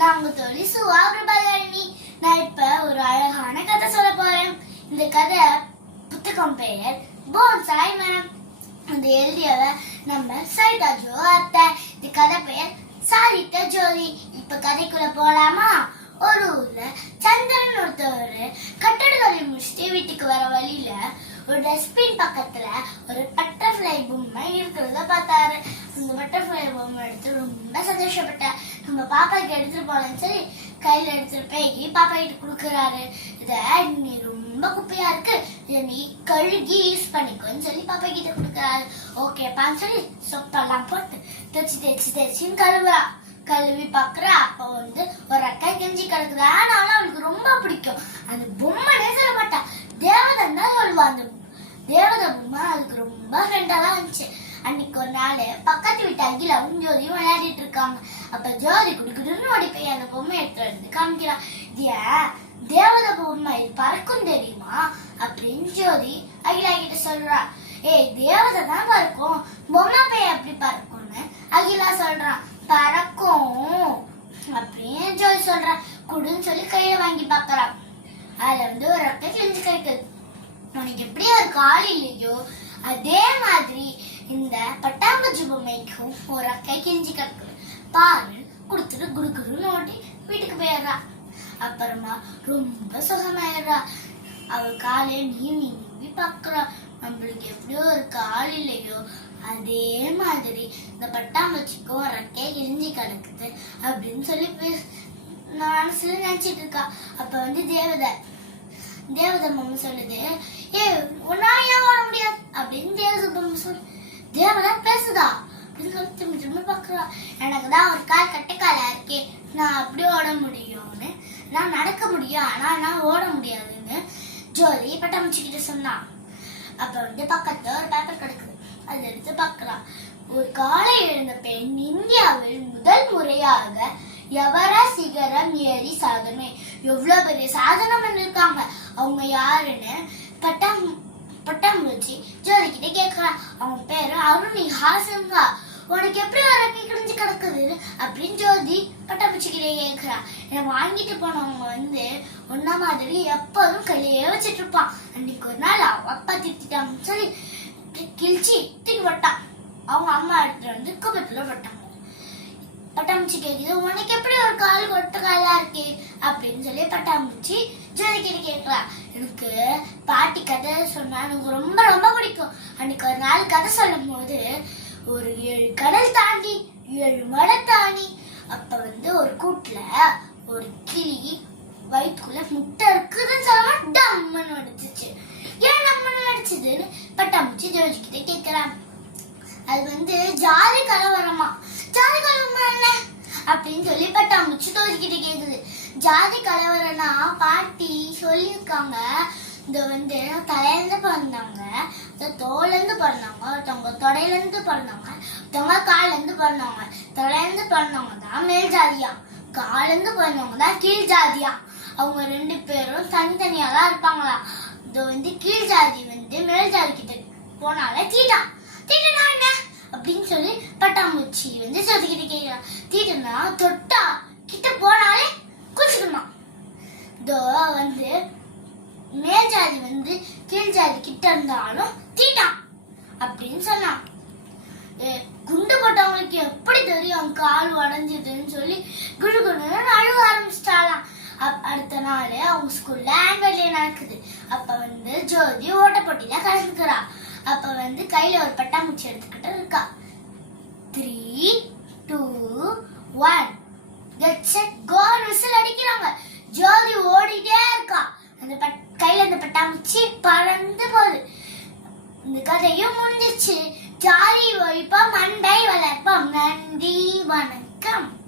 நான் உங்க தோழி சுவா பிரபாகரணி நான் இப்ப ஒரு அழகான கதை சொல்ல போறேன். இந்த கதை புத்தகம் பெயர் போன்சாய் மரம். இந்த எழுதியவ நம்ம சரிதா ஜோ அத்தை. இந்த கதை பெயர் சாரித்த ஜோதி. இப்ப கதைக்குள்ள போலாமா? ஒரு ஊர்ல சந்திரன் ஒருத்தவர் கட்டடங்களை முடிச்சுட்டு வீட்டுக்கு வர வழியில ஒரு டஸ்ட்பின் பக்கத்துல ஒரு பட்டர்ஃப்ளை பொம்மை இருக்கிறத பார்த்தாரு. அந்த பட்டர்ஃப்ளை பொம்மை எடுத்து ரொம்ப சந்தோஷப்பட்டேன் நம்ம பாப்பாக்கு எடுத்துட்டு போலன்னு சொல்லி கையில எடுத்துட்டு போய் பாப்பா கிட்ட கொடுக்குறாரு. இத நீ ரொம்ப குப்பையா இருக்கு. இதை நீ கழுகி யூஸ் பண்ணிக்கோன்னு சொல்லி பாப்பா கிட்ட கொடுக்குறாரு. ஓகேப்பான்னு சொல்லி சொப்பெல்லாம் போட்டு தச்சு தேய்ச்சி தேய்ச்சின்னு கழுவுறா. கழுவி பாக்குறா. அப்ப வந்து ஒரு அக்கா கெஞ்சி கிடக்குது ஆனாலும் அவளுக்கு ரொம்ப பிடிக்கும். அந்த பொம்மை சொல்ல மாட்டா தேவதன் தான் சொல்லுவா அந்த தேவதை பொம்மை அதுக்கு ரொம்ப ஃப்ரெண்டா தான் இருந்துச்சு அன்னைக்கு ஒரு நாள் பக்கத்து வீட்டு அகிலாவும் ஜோதியும் விளையாடிட்டு இருக்காங்க. அப்ப ஜோதி குடுக்குதுன்னு ஓடி போய் அந்த பொம்மை எடுத்துட்டு வந்து காமிக்கிறா இது தேவதை பொம்மை இது பறக்கும் தெரியுமா? அப்படின்னு ஜோதி அகிலா கிட்ட சொல்றா. ஏய் தேவதை தான் பறக்கும். பொம்மை போய் எப்படி பறக்கும்னு அகிலா சொல்றான். பறக்கும். அப்படின்னு ஜோதி சொல்றான் குடுன்னு சொல்லி கையில வாங்கி பாக்குறா அதுல வந்து ஒரு அக்கை செஞ்சு கிடைக்குது உனக்கு எப்படி ஒரு கால் இல்லையோ? அதே மாதிரி இந்த பட்டாம்பூச்சி பொம்மைக்கும் ஒரு அக்கை கெஞ்சி கிடக்குது பாரு கொடுத்துட்டு குடுக்குடுன்னு ஓட்டி வீட்டுக்கு போயிடுறா. அப்புறமா ரொம்ப சுகமாயிடுறா. அவள் காலை நீ நீவி பார்க்குறா. நம்மளுக்கு எப்படியோ ஒரு கால் இல்லையோ அதே மாதிரி இந்த பட்டாம்பூச்சிக்கும் ஒரு அக்கை கிழிஞ்சு கிடக்குது அப்படின்னு சொல்லி பே- நான் மனசுல நினைச்சிட்டு இருக்கா. அப்ப வந்து தேவதை தேவதை பொம்மை சொல்லுது ஏ உன்னால ஏன் ஓட முடியாது? அப்படின்னு தேவதை பொம்மை சொல்லு தேவதை பேசுதா? அப்படின்னு சொல்லி திரும்பி திரும்பி பாக்குறா. எனக்கு தான் ஒரு கால் கட்டைக்காலா இருக்கே. நான் அப்படி ஓட முடியும்னு. நான் நடக்க முடியும் ஆனா நான் ஓட முடியாதுன்னு ஜோலி பட்டாம்பூச்சி சொன்னான் அப்ப வந்து பக்கத்துல ஒரு பேப்பர் கிடக்குது அதை எடுத்து பார்க்கலாம் ஒரு காலை எழுந்த பெண் இந்தியாவில் முதல் முறையாக எவரா சிகரம் ஏறி சாதனை. எவ்வளவு பெரிய சாதனை பண்ணியிருக்காங்க அவங்க யாருன்னு பட்டாம் பட்டாம்பூச்சி ஜோதி கிட்ட அவன் பேரு அருணி ஹாசங்கா உனக்கு எப்படி ஒரு ரெக்கை கிழிஞ்சு கிடக்குது? அப்படின்னு ஜோதி பட்டாம்பூச்சி கிட்ட கேக்குறா வாங்கிட்டு போனவங்க வந்து ஒன்ன மாதிரி எப்போதும் கையிலேயே வச்சிட்டு இருப்பான். அன்னைக்கு ஒரு நாள் அப்பா திட்டாங்கன்னு சொல்லி கிழிச்சு தூக்கி வட்டான் அவங்க அம்மா எடுத்துட்டு வந்து குப்பத்துல போட்டாங்க. பட்டாம்பூச்சி கேக்குது உனக்கு எப்படி ஒரு கால் ஒட்ட காலா இருக்கு? அப்படின்னு சொல்லி பட்டாம்பூச்சி ஜோதி கேட்கலாம் எனக்கு பாட்டி கதை சொன்னா எனக்கு ரொம்ப ரொம்ப பிடிக்கும். அன்னைக்கு ஒரு நாள் கதை சொல்லும் போது ஒரு ஏழு கடல் தாண்டி ஏழு மலை தாண்டி அப்ப வந்து ஒரு கூட்டுல ஒரு கிளி வயிற்றுக்குள்ள முட்டை இருக்குதுன்னு சொல்லாம டம்முன்னு அடிச்சிச்சு. ஏன் டம்முன்னு அடிச்சதுன்னு பட்டாம்பூச்சி ஜோதி கிட்ட அது வந்து ஜாதி கலவரமா அப்படின்னு சொல்லி பட்டாம்பூச்சி தோதிக்கிட்டு கேக்குது. ஜாதி கலவரம்னா பாட்டி சொல்லியிருக்காங்க. இந்த வந்து தலையிலேருந்து பிறந்தாங்க தோலேருந்து பிறந்தாங்க ஒருத்தவங்க தொடையிலேருந்து பிறந்தாங்க ஒருத்தவங்க கால்லேருந்து பிறந்தாங்க தொடையிலேருந்து பிறந்தவங்க தான் மேல் ஜாதியா? காலேருந்து பிறந்தவங்க தான் கீழ் ஜாதியா? அவங்க ரெண்டு பேரும் தனித்தனியாக தான் இருப்பாங்களா? இது வந்து கீழ் ஜாதி வந்து மேல் ஜாதி கிட்ட போனால தீட்டான் தீட்டுனா அப்படின்னு சொல்லி பட்டாம்பூச்சி வந்து சொதுக்கிட்டு கேட்கிறான் தீட்டுனா தொட்டா கிட்ட போனாலே குளிச்சுக்கணுமா இதோ வந்து மேல் ஜாதி வந்து கீழ் ஜாதி கிட்ட இருந்தாலும் தீட்டான் அப்படின்னு சொன்னான். ஏ, குண்டு போட்டவங்களுக்கு எப்படி தெரியும் கால் உடஞ்சதுன்னு சொல்லி குடு குடுன்னு அழுவ ஆரம்பிச்சிட்டாலாம் அப்- அடுத்த நாள் அவங்க ஸ்கூல்ல ஆனுவல் டே நடக்குது. அப்ப வந்து ஜோதி ஓட்ட போட்டியில கலந்துக்கிறா. அப்ப வந்து கையில ஒரு பட்டாம்பூச்சி எடுத்துக்கிட்டு இருக்கா. Three two one get set go whistle அடிக்கிறாங்க. ஜோதி ஓடிட்டே இருக்கா. அந்த பட்- கையில அந்த பட்டாம்பூச்சி பறந்து போகுது. இந்த கதையும் முடிஞ்சிச்சு ஜாலி ஒழிப்போம் மண்டை வளர்ப்போம். நன்றி வணக்கம்.